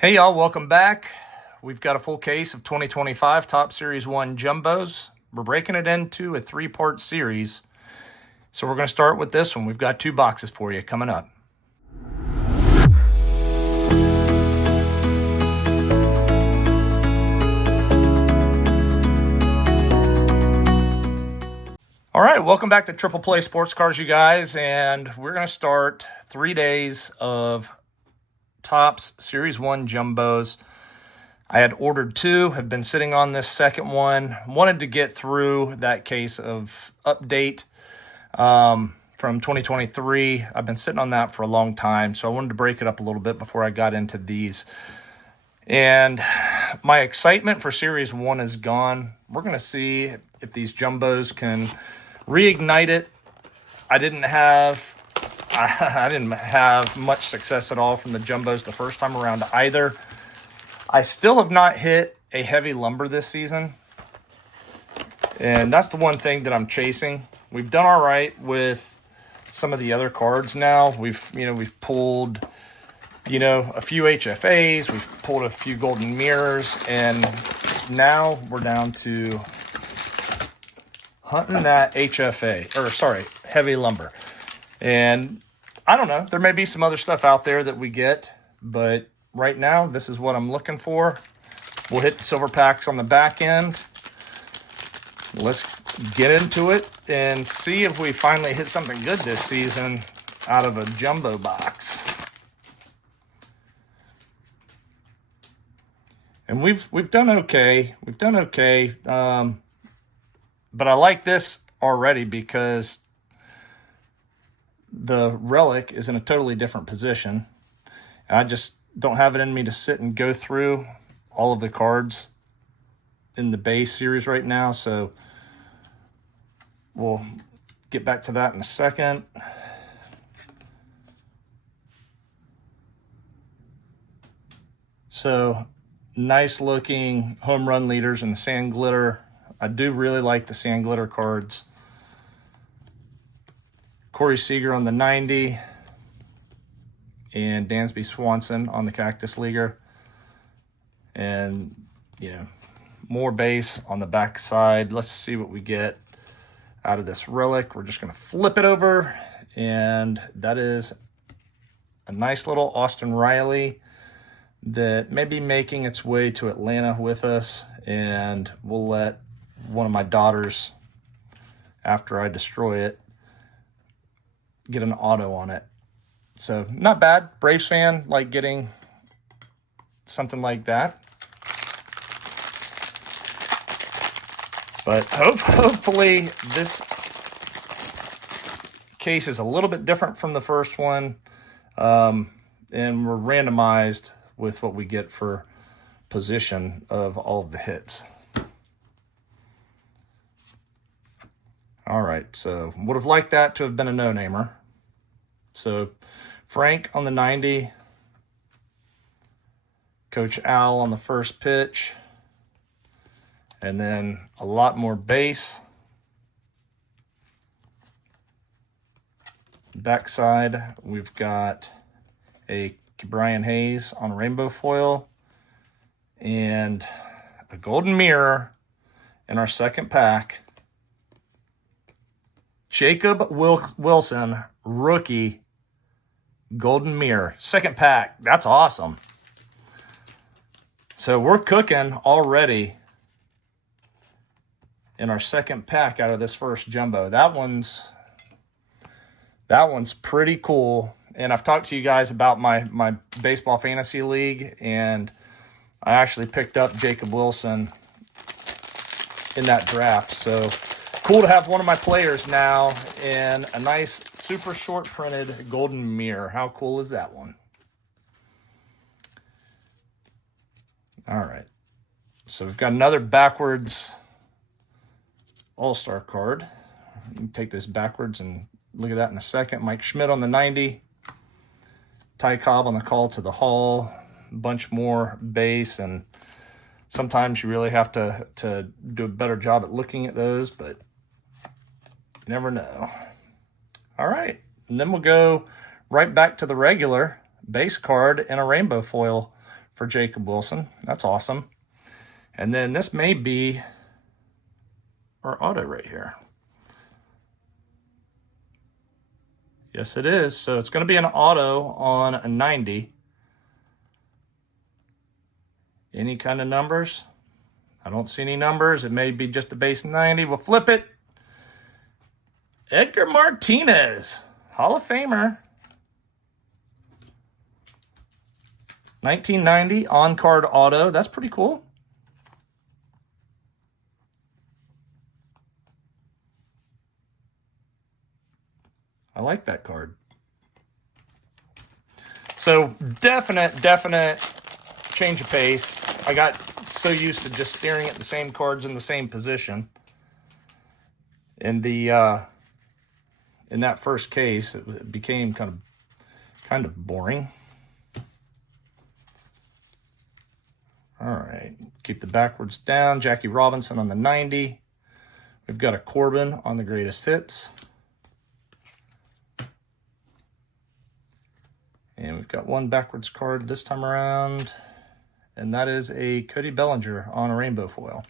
Hey y'all, welcome back. We've got a full case of 2025 Top Series 1 Jumbos. We're breaking it into a three-part series. So we're going to start with this one. We've got two boxes for you coming up. All right, welcome back to Triple Play Sports Cars, you guys. And we're going to start 3 days of Topps Series 1 Jumbos. I had ordered two, have been sitting on this second one. Wanted to get through that case of update from 2023. I've been sitting on that for a long time, so I wanted to break it up a little bit before I got into these. And my excitement for Series 1 is gone. We're going to see if these Jumbos can reignite it. I didn't have much success at all from the Jumbos the first time around either. I still have not hit a heavy lumber this season, and that's the one thing that I'm chasing. We've done all right with some of the other cards now. We've pulled, a few HFAs, we've pulled a few golden mirrors, and now we're down to hunting that heavy lumber. And I don't know, there may be some other stuff out there that we get, but right now, this is what I'm looking for. We'll hit the silver packs on the back end. Let's get into it and see if we finally hit something good this season out of a jumbo box. And we've done okay. But I like this already because the Relic is in a totally different position. And I just don't have it in me to sit and go through all of the cards in the base series right now, so we'll get back to that in a second. So, nice looking home run leaders in the sand glitter. I do really like the sand glitter cards. Corey Seager on the 90. And Dansby Swanson on the Cactus Leaguer. And, more base on the back side. Let's see what we get out of this Relic. We're just going to flip it over. And that is a nice little Austin Riley that may be making its way to Atlanta with us. And we'll let one of my daughters, after I destroy it, get an auto on it. So, not bad. Braves fan, like getting something like that. But hopefully this case is a little bit different from the first one. And we're randomized with what we get for position of all of the hits. All right, so would have liked that to have been a no-namer. So, Frank on the 90. Coach Al on the first pitch. And then a lot more base. Backside, we've got a Brian Hayes on rainbow foil. And a golden mirror in our second pack. Jacob Wilson, rookie. Golden mirror, second pack. That's awesome. So we're cooking already in our second pack out of this first jumbo. That one's pretty cool. And I've talked to you guys about my baseball fantasy league, and I actually picked up Jacob Wilson in that draft. So cool to have one of my players now in a nice super short printed golden mirror. How cool is that one? All right. So we've got another backwards All-Star card. You can take this backwards and look at that in a second. Mike Schmidt on the 90. Ty Cobb on the call to the Hall. A bunch more base, and sometimes you really have to do a better job at looking at those, but you never know. All right, and then we'll go right back to the regular base card and a rainbow foil for Jacob Wilson. That's awesome. And then this may be our auto right here. Yes, it is. So it's going to be an auto on a 90. Any kind of numbers? I don't see any numbers. It may be just a base 90. We'll flip it. Edgar Martinez, Hall of Famer. 1990 on-card auto. That's pretty cool. I like that card. So definite change of pace. I got so used to just staring at the same cards in the same position. In the in that first case, it became kind of boring. All right, keep the backwards down. Jackie Robinson on the 90. We've got a Corbin on the greatest hits. And we've got one backwards card this time around, and that is a Cody Bellinger on a rainbow foil.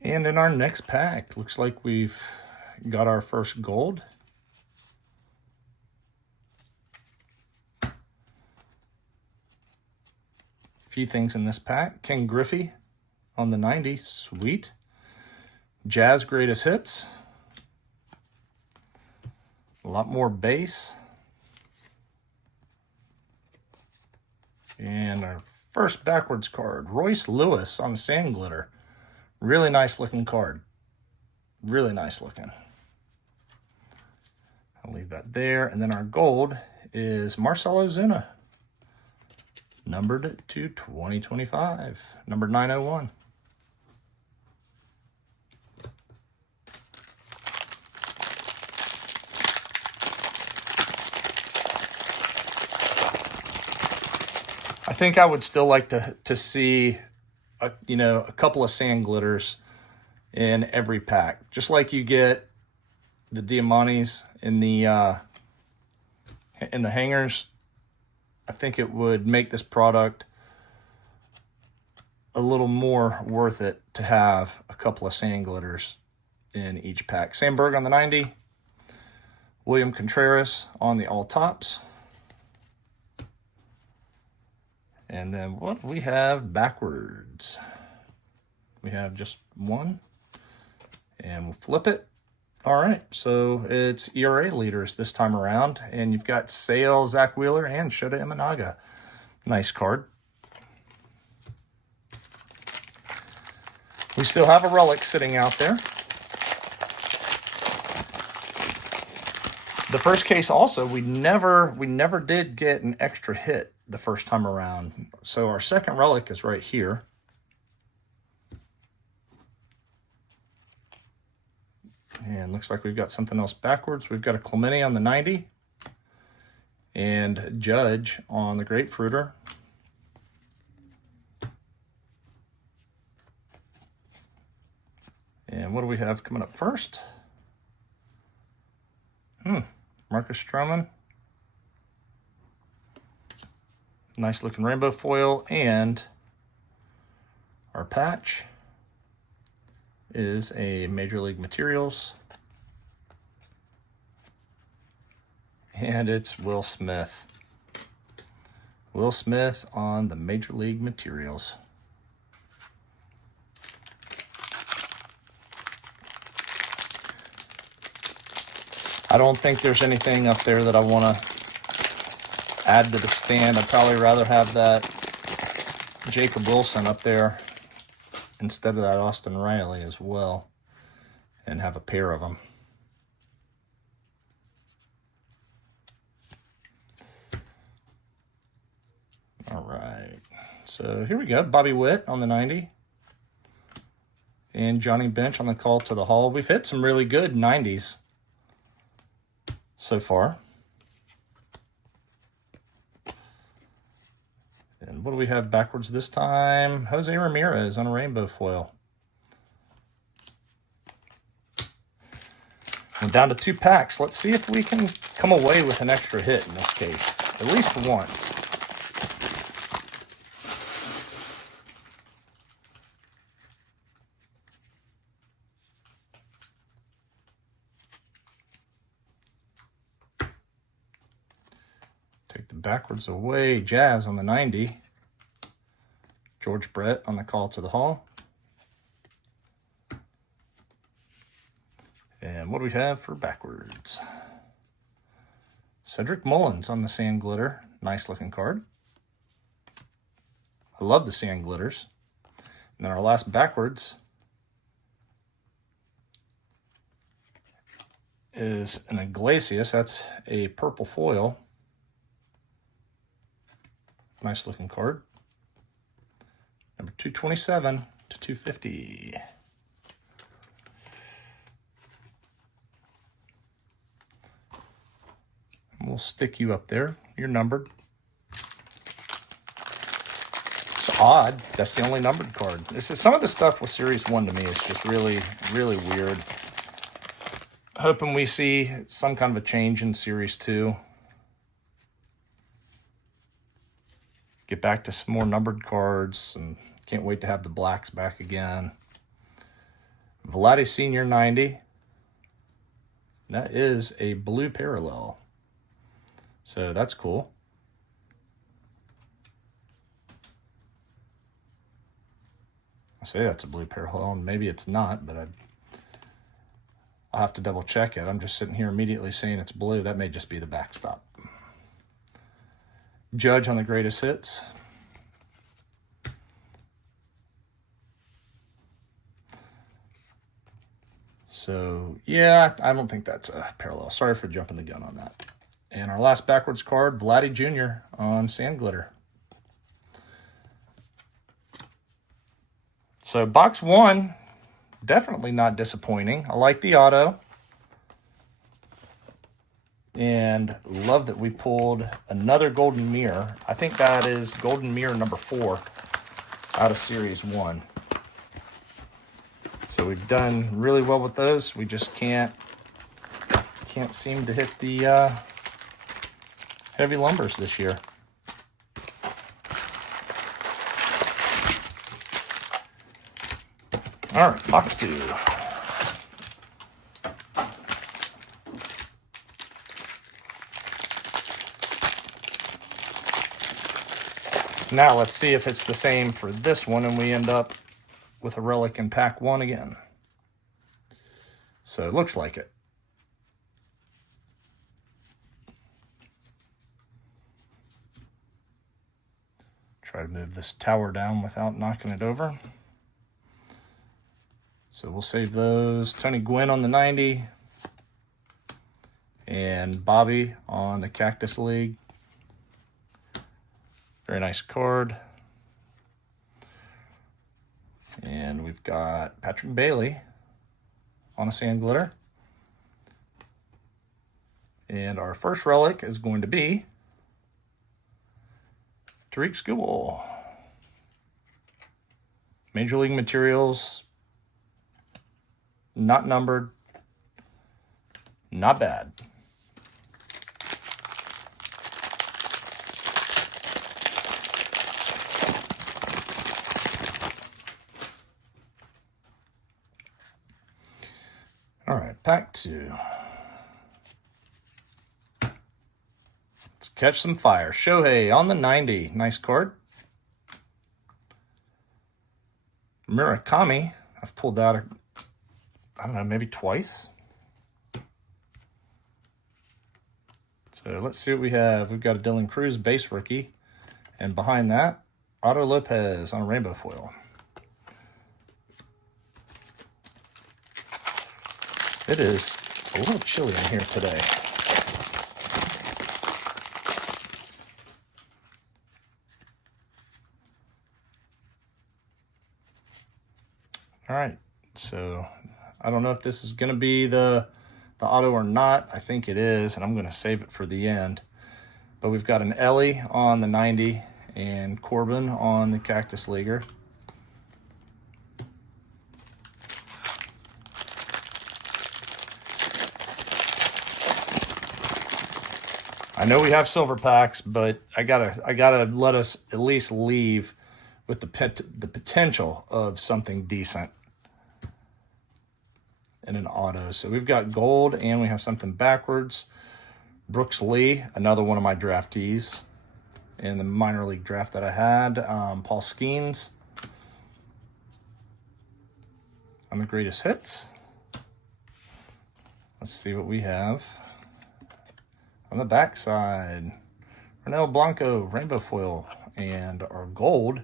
And in our next pack, looks like we've got our first gold. Few things in this pack. Ken Griffey on the 90, sweet. Jazz greatest hits. A lot more base. And our first backwards card, Royce Lewis on Sand Glitter. Really nice looking card. Really nice looking. I'll leave that there. And then our gold is Marcell Ozuna, numbered to 2025, number 901. I think I would still like to see a couple of sand glitters in every pack, just like you get the Diamantes in the hangers. I think it would make this product a little more worth it to have a couple of sand glitters in each pack. Sandberg on the 90, William Contreras on the all tops. And then what we have backwards, we have just one, and we'll flip it. All right, so it's ERA leaders this time around, and you've got Sale, Zach Wheeler, and Shota Imanaga. Nice card. We still have a relic sitting out there. The first case also, we never did get an extra hit the first time around. So our second relic is right here. And looks like we've got something else backwards. We've got a Clemente on the 90 and Judge on the Grapefruiter. And what do we have coming up first? Marcus Stroman. Nice looking rainbow foil, and our patch is a Major League Materials, and it's Will Smith. Will Smith on the Major League Materials. I don't think there's anything up there that I want to add to the stand. I'd probably rather have that Jacob Wilson up there instead of that Austin Riley as well, and have a pair of them. All right, so here we go. Bobby Witt on the 90 and Johnny Bench on the call to the Hall. We've hit some really good 90s so far. And what do we have backwards this time? Jose Ramirez on a rainbow foil. We're down to 2 packs. Let's see if we can come away with an extra hit in this case, at least once. Take the backwards away. Jazz on the 90. George Brett on the call to the hall. And what do we have for backwards? Cedric Mullins on the sand glitter. Nice looking card. I love the sand glitters. And then our last backwards is an Iglesias. That's a purple foil. Nice looking card. Number 227 to 250. We'll stick you up there. You're numbered. It's odd. That's the only numbered card. This is some of the stuff with Series 1 to me is just really, really weird. Hoping we see some kind of a change in Series 2. Get back to some more numbered cards, and can't wait to have the blacks back again. Vladdy Senior 90. That is a blue parallel. So that's cool. I say that's a blue parallel, and maybe it's not, but I'll have to double check it. I'm just sitting here immediately saying it's blue. That may just be the backstop. Judge on the greatest hits. So, yeah, I don't think that's a parallel. Sorry for jumping the gun on that. And our last backwards card, Vladdy Jr. on sand glitter. So box 1, definitely not disappointing. I like the auto. And love that we pulled another Golden Mirror. I think that is Golden Mirror number 4 out of Series 1. So we've done really well with those. We just can't seem to hit the heavy lumbers this year. All right, box 2. Now let's see if it's the same for this one and we end up with a relic in pack 1 again. So it looks like it. Try to move this tower down without knocking it over. So we'll save those. Tony Gwynn on the 90. And Bobby on the Cactus League. Very nice card. And we've got Patrick Bailey on a sand glitter. And our first relic is going to be Tariq Skubal. Major League Materials. Not numbered. Not bad. All right, pack 2. Let's catch some fire. Shohei on the 90. Nice card. Murakami. I've pulled that, I don't know, maybe twice. So let's see what we have. We've got a Dylan Cruz base rookie. And behind that, Otto Lopez on a rainbow foil. It is a little chilly in here today. All right, so I don't know if this is going to be the auto or not. I think it is, and I'm going to save it for the end. But we've got an Ellie on the 90 and Corbin on the Cactus Leaguer. I know we have silver packs, but I gotta let us at least leave with the potential of something decent in an auto. So we've got gold, and we have something backwards. Brooks Lee, another one of my draftees in the minor league draft that I had. Paul Skeens on the greatest hits. Let's see what we have on the backside. Ronel Blanco, rainbow foil, and our gold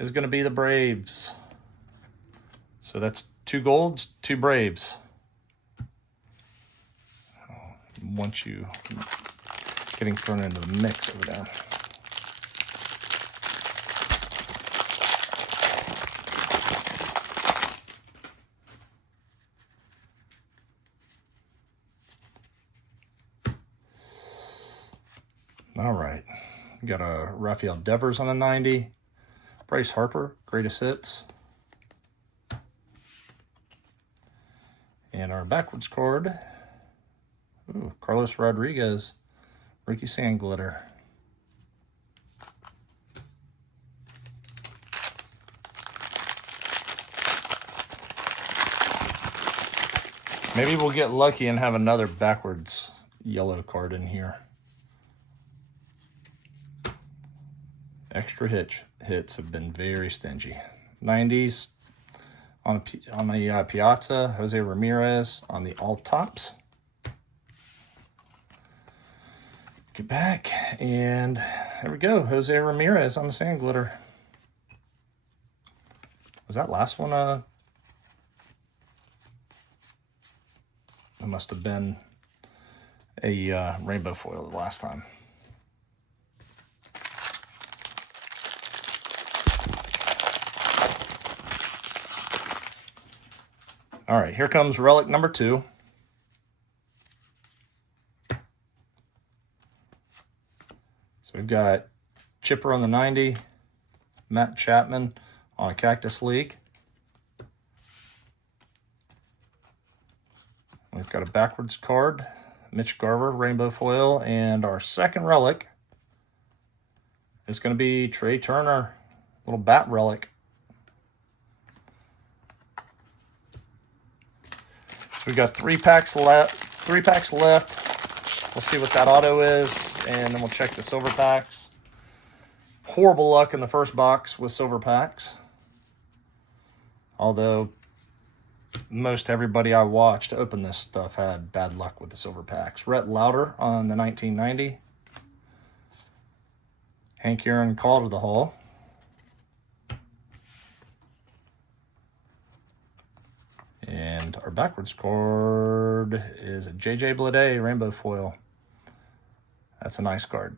is going to be the Braves. So that's 2 golds, 2 Braves. Want you getting thrown into the mix over there. All right, we got a Rafael Devers on the 90. Bryce Harper, greatest hits. And our backwards card, ooh, Carlos Rodriguez, rookie sand glitter. Maybe we'll get lucky and have another backwards yellow card in here. Extra hits have been very stingy. 90s on the Piazza, Jose Ramirez on the all tops. Get back, and there we go. Jose Ramirez on the sand glitter. Was that last one? It must have been a rainbow foil the last time. All right, here comes relic number 2. So we've got Chipper on the 90, Matt Chapman on a Cactus League. We've got a backwards card, Mitch Garver, rainbow foil, and our second relic is going to be Trey Turner, little bat relic. We've got 3 packs left. 3 packs left. We'll see what that auto is, and then we'll check the silver packs. Horrible luck in the first box with silver packs. Although most everybody I watched open this stuff had bad luck with the silver packs. Rhett Lauder on the 1990. Hank Aaron Call to the Hall. And our backwards card is a JJ Bleday rainbow foil. That's a nice card.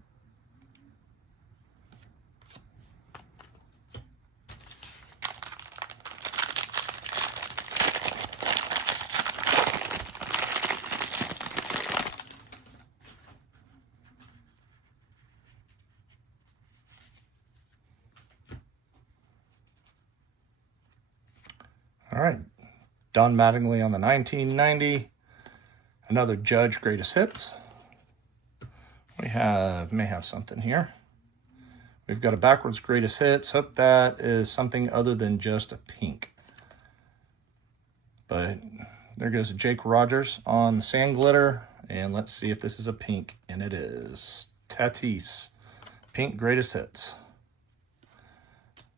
All right. Don Mattingly on the 1990. Another Judge greatest hits. We may have something here. We've got a backwards greatest hits. Hope that is something other than just a pink. But there goes Jake Rogers on the sand glitter. And let's see if this is a pink. And it is. Tatis. Pink greatest hits.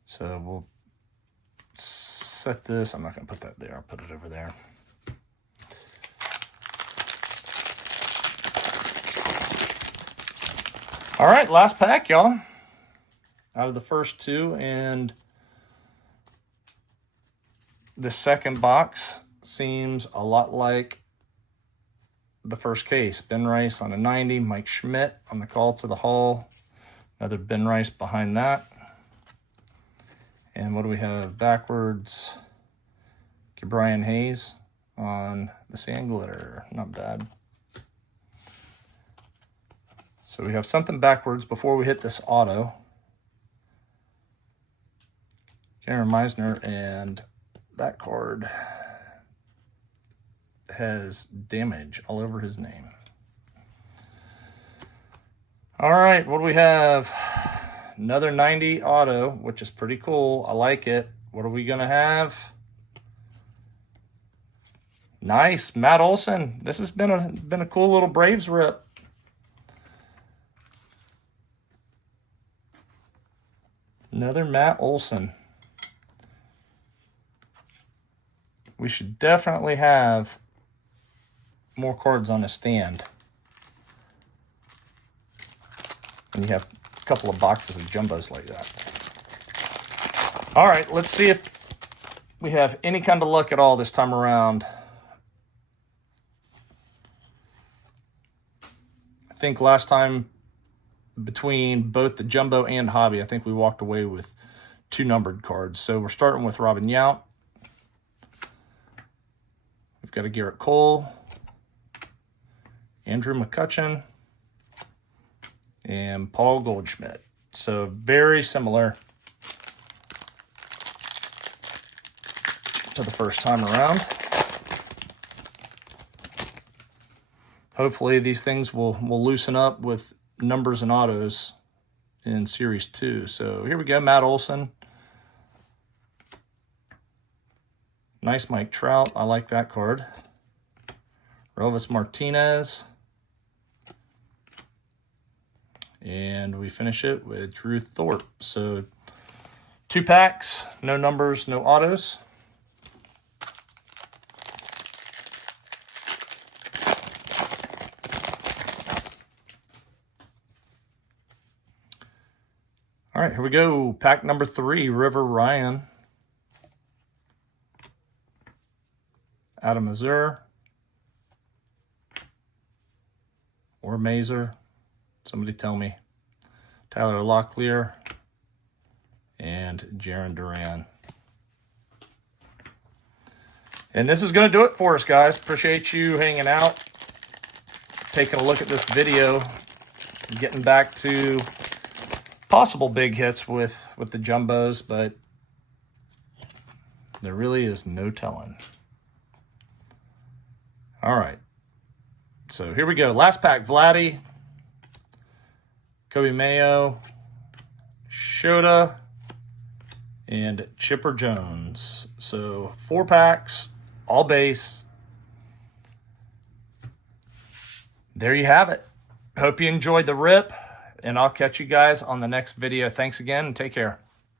So we'll set this. I'm not going to put that there. I'll put it over there. All right, last pack, y'all. Out of the first 2, and the second box seems a lot like the first case. Ben Rice on a 90, Mike Schmidt on the Call to the Hall. Another Ben Rice behind that. And what do we have backwards? Brian Hayes on the sand glitter. Not bad. So we have something backwards before we hit this auto. Cameron Meisner, and that card has damage all over his name. All right, what do we have? Another 90 auto, which is pretty cool. I like it. What are we going to have? Nice, Matt Olson. This has been a cool little Braves rip. Another Matt Olson. We should definitely have more cards on the stand. And you have a couple of boxes of jumbos like that. All right, let's see if we have any kind of luck at all this time around. I think last time between both the jumbo and hobby, I think we walked away with 2 numbered cards. So we're starting with Robin Yount. We've got a Garrett Cole, Andrew McCutchen, and Paul Goldschmidt. So very similar to the first time around. Hopefully these things will loosen up with numbers and autos in Series 2. So here we go, Matt Olson. Nice Mike Trout. I like that card. Relvis Martinez. And we finish it with Drew Thorpe. So 2 packs, no numbers, no autos. All right, here we go. Pack number 3, River Ryan. Adam Mazur. Or Mazer. Somebody tell me. Tyler Locklear. And Jarren Duran. And this is going to do it for us, guys. Appreciate you hanging out, taking a look at this video, getting back to possible big hits with the jumbos, but there really is no telling. All right. So here we go. Last pack, Vladdy, Kobe Mayo, Shota, and Chipper Jones. So 4 packs, all base. There you have it. Hope you enjoyed the rip, and I'll catch you guys on the next video. Thanks again, and take care.